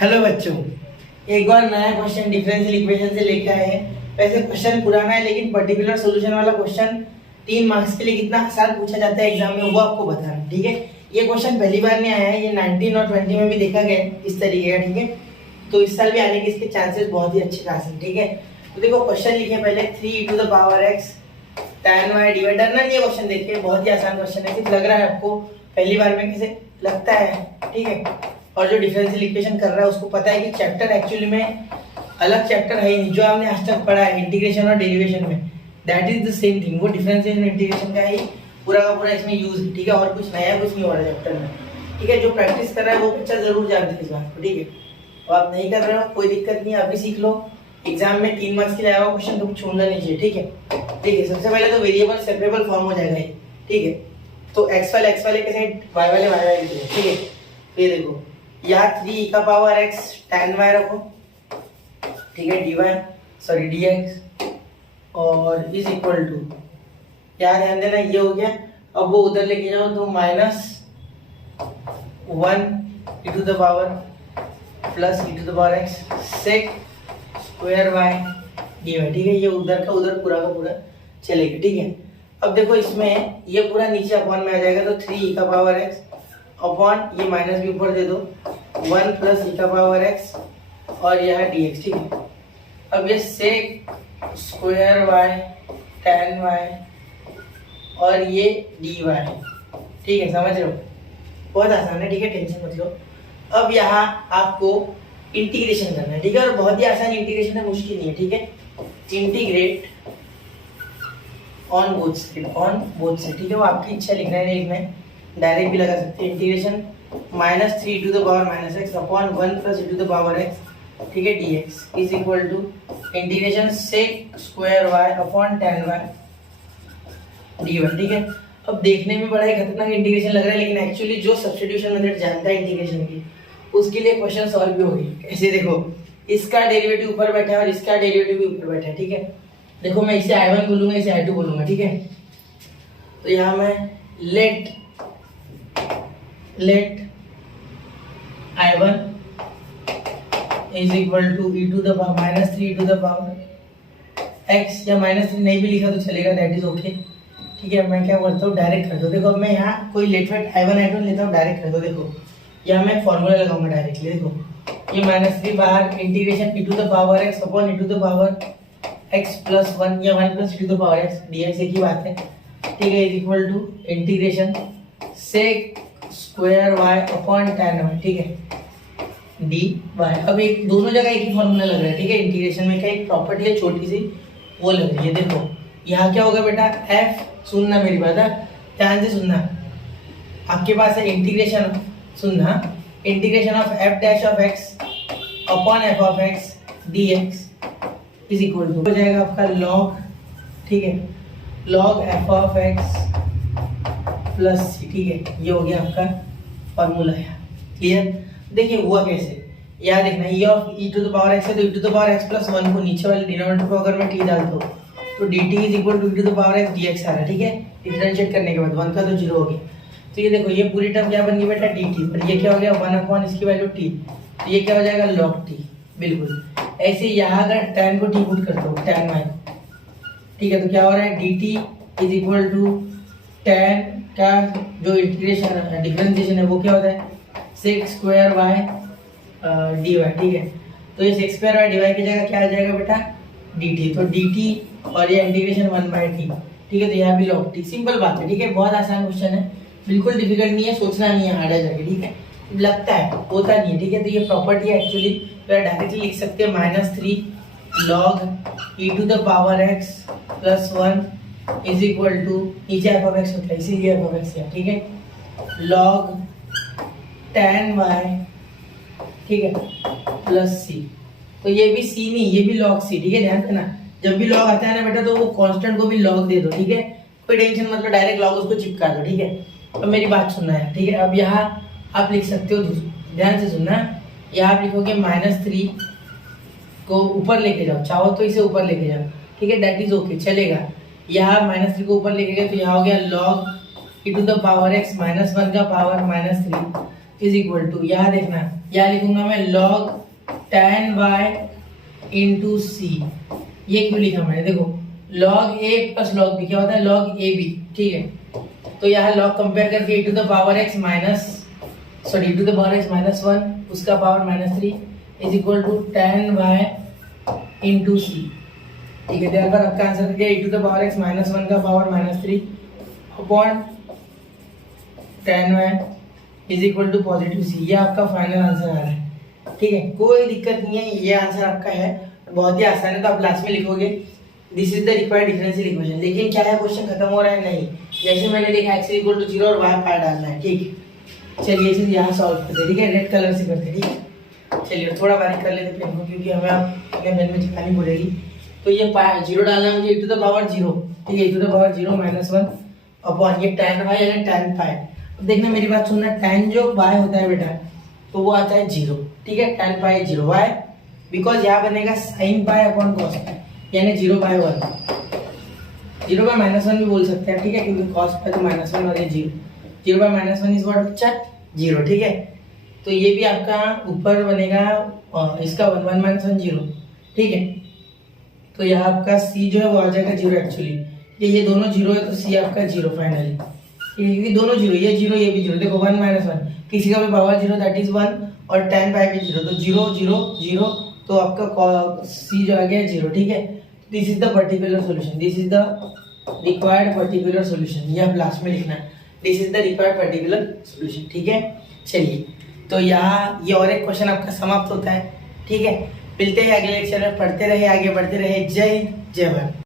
Hello बच्चों, एक बार नया क्वेश्चन डिफरेंशियल इक्वेशन से लेके आए हैं। वैसे क्वेश्चन पुराना है लेकिन पर्टिकुलर सॉल्यूशन वाला क्वेश्चन 3 मार्क्स के लिए कितना आसान पूछा जाता है एग्जाम में वो आपको बताना है। ठीक है, ये क्वेश्चन पहली बार नहीं आया है, ये 19 और 20 में भी देखा गया है इस तरीके का। ठीक है, तो इस साल भी आने के इसके चांसेस बहुत ही अच्छे खास हैं। ठीक है, तो देखो क्वेश्चन लिखे पहले 3e⁻x tan y डिवाइड। डरना नहीं है, क्वेश्चन देखिए बहुत ही आसान क्वेश्चन है। सिर्फ लग रहा है आपको पहली बार में कैसे लगता है। ठीक है, और जो डिफरेंशियल इक्वेशन कर रहा है उसको पता है कि चैप्टर एक्चुअली में अलग चैप्टर है ही नहीं। जो आपने आज तक पढ़ा है इंटीग्रेशन और डेरिवेशन में, that is the same thing. वो डिफरेंशियल इंटीग्रेशन का ही पूरा का पूरा इसमें यूज है। ठीक है, और कुछ नया कुछ नहीं हो रहा चैप्टर में। ठीक है, जो प्रैक्टिस कर रहा है वो बच्चा जरूर जानते हैं इस बात को। ठीक है, तो आप नहीं कर रहे हो कोई दिक्कत नहीं, आप भी सीख लो। एग्जाम में 3 मार्क्स के लिए आया हुआ क्वेश्चन तो छोड़ना नहीं चाहिए। ठीक है, देखिए सबसे पहले तो वेरिएबल सेपरेबल फॉर्म हो जाएगा ये। ठीक है, तो x वाले के साइड y वाले के साइड। ठीक है, तो ये देखो या 3e⁻x tan y रखो। ठीक है, dx और इज इक्वल टू, क्या ध्यान देना ये हो गया। अब वो उधर लेके जाओ तो -1 e⁻ plus e⁻x sec square y dy। ठीक है, ये उधर का उधर पूरा का पूरा चलेगा। ठीक है, अब देखो इसमें ये पूरा नीचे अपॉन में आ जाएगा तो 3e⁻x अपॉन ये माइनस भी ऊपर दे दो 1 प्लस e⁻x और यह dx। ठीक है, अब ये sec square y tan y और ये dy। ठीक है, समझ रहे हो, बहुत आसान है। ठीक है, टेंशन मत लो। अब यहाँ आपको इंटीग्रेशन करना है। ठीक है, और बहुत ही आसान इंटीग्रेशन है, मुश्किल नहीं है। ठीक है, इंटीग्रेट ऑन बोथ साइड। ठीक है, वो आपकी इच्छा लिखना है नहीं लिखना है, डायरेक्ट भी लगा सकते हैं। Integration -3e⁻x upon 1 plus e⁻x। ठीक है, dx is equal to integration sec square y upon tan y dy। ठीक है, अब देखने में बड़ा ही खतरनाक इंटीग्रेशन लग रहा है लेकिन एक्चुअली जो सब्स्टिट्यूशन मेथड जानता है इंटीग्रेशन की उसके लिए क्वेश्चन सॉल्व भी होगी। ऐसे देखो इसका डेरिवेटिव ऊपर बैठा है और इसका डेरिवेटिव भी ऊपर बैठा है। ठीक है, देखो मैं इसे I1 बोलूंगा, इसे I2 बोलूंगा। ठीक है, तो यहाँ मैं late I1 is equal to -3e⁻x, या -3 नहीं भी लिखा तो चलेगा, दैट इज ओके। ठीक है, मैं क्या करता हूँ डायरेक्ट कर दो। देखो अब मैं यहाँ कोई लेट वेट I1 I2 लेता हूँ, डायरेक्ट कर दो। देखो यहाँ मैं फॉर्मूला लगाऊंगा डायरेक्टली। देखो ये -3 बाहर integration e⁻x upon e⁻x plus 1 या 1 प्लस e⁻x dx एक ही बात है। ठीक है, is equal to integration sec square y upon tan y। ठीक है, dy। अब एक दोनों जगह एक ही फॉर्मूला लग रहा है। ठीक है, इंटीग्रेशन में क्या एक प्रॉपर्टी है छोटी सी वो लग रही है। देखो यहाँ क्या होगा बेटा, f सुनना मेरी बात है, ध्यान से सुनना। आपके पास है इंटीग्रेशन, सुनना, integration of f dash of x upon f of x dx is equal to हो जाएगा आपका log। ठीक है, log f of x plus c। ठीक है, ये हो गया आपका फॉर्मूला है। क्लियर, देखिए हुआ कैसे, याद देखना, e ऑफ e⁻x है तो e⁻x प्लस 1 को नीचे वाले डिनोमिनेटर को अगर मैं t डालता हूँ तो dt is equal to e⁻x dx आ रहा है। ठीक है, डिफरेंशिएट करने के बाद 1 का तो 0 हो गया। तो ये देखो ये पूरी टर्म क्या बन गई बेटा dt, और ये क्या हो गया 1 अपॉन इसकी वैल्यू t, तो ये क्या हो जाएगा log t। बिल्कुल ऐसे यहाँ अगर tan को t पुट करता हूँ tan y। ठीक है, तो क्या हो रहा है dt is equal to tan का जो इंटीग्रेशन डिफरेंशिएशन है वो क्या होता है sec स्क्वायर y dy। ठीक है, तो ये sec स्क्वायर y dy की जगह क्या आ जाएगा बेटा dt, तो dt और ये इंटीग्रेशन 1/t। ठीक है, तो यहाँ भी log t। सिंपल बात है। ठीक है, बहुत आसान क्वेश्चन है, बिल्कुल डिफिकल्ट नहीं है, सोचना नहीं है हार्ड है जाके। ठीक है, लगता है होता नहीं है। ठीक है, तो ये प्रॉपर्टी है एक्चुअली, तो डायरेक्टली लिख सकते हैं -3 log e⁻x plus 1 is equal to, नीचे f ऑफ x होता है इसीलिए f ऑफ x है। ठीक है, log tan y। ठीक है, प्लस c, तो ये भी c नहीं ये भी log c। ठीक है, ध्यान देना जब भी log आता है ना बेटा तो वो कांस्टेंट को भी log दे दो। ठीक है, कोई टेंशन मतलब डायरेक्ट log उसको चिपका दो। ठीक है, अब मेरी बात सुनना है। ठीक है, अब यहाँ आप लिख सकते हो, ध्यान से सुनना, यहाँ आप लिखोगे -3 को ऊपर लेके जाओ, चाहो तो इसे ऊपर लेके जाओ। ठीक है, दैट इज ओके, चलेगा। यहाँ -3 को ऊपर लेके गए तो यहाँ हो गया log e⁻x -1 का पावर -3 इज इक्वल टू, यहाँ देखना यहाँ लिखूंगा मैं log tan y इंटू सी। ये क्यों लिखा मैंने, देखो log a plus log b क्या होता है, log a b, ठीक है। तो यहाँ log कंपेयर करके e to the power x minus 1 उसका power -3 is equal to tan y into C, ठीक है। देयर पर आपका आंसर क्या, e to the power x -1 का power -3 upon tan y is equal to positive C. ये आपका फाइनल आंसर आ रहा है, ठीक है। कोई दिक्कत नहीं है, ये आंसर आपका है, बहुत ही आसान है। तो आप लास्ट में लिखोगे this is the required differential equation. लेकिन क्या है, क्वेश्चन खत्म हो रहा है नहीं, जैसे मैंने देखा x इक्वल टू 0 और y पार डालना है, ठीक है। चलिए इसे यहाँ सॉल्व करते हैं, ठीक है, रेड कलर से करते हैं, ठीक है। चलिए थोड़ा बारीक कर लेते पेन को, क्योंकि हमें अपने पेन में चिपकानी पड़ेगी। तो ये 0 डालना मुझे e टू द पावर 0, ठीक है, e to the power 0 -1 upon ये tan y यानी tan phi। अब देखना मेरी बात सुनना, tan जो y होता है बेटा तो वो आता है 0, ठीक है, tan phi 0 y बिकॉज यहाँ बनेगा sin pi upon cos pi यानी 0/1, 0/-1 भी बोल सकते हैं, ठीक है, क्योंकि cos pi तो -1 और ये 0/-1 इज व्हाट बच्चा 0, ठीक है। तो ये भी आपका ऊपर बनेगा इसका 1 -1 0, ठीक है। तो यहाँ आपका c जो है वो आ जाएगा 0 एक्चुअली, ये दोनों 0 है तो c आपका 0 फाइनली, क्योंकि दोनों 0, ये 0 ये भी 0, देखो 1 -1 किसी का भी पावर 0 दैट इज 1 और tan pi भी 0, तो 0 0 0 तो आपका c जो आ गया 0, ठीक है। This is the particular solution, this is the required particular solution, ये आप लास्ट में लिखना है, this is the required particular solution, ठीक है। चलिए तो यहाँ ये और एक क्वेश्चन आपका समाप्त होता है, ठीक है। मिलते हैं अगले लेक्चर में, पढ़ते रहे, आगे बढ़ते रहे। जय हिंद, जय भारत।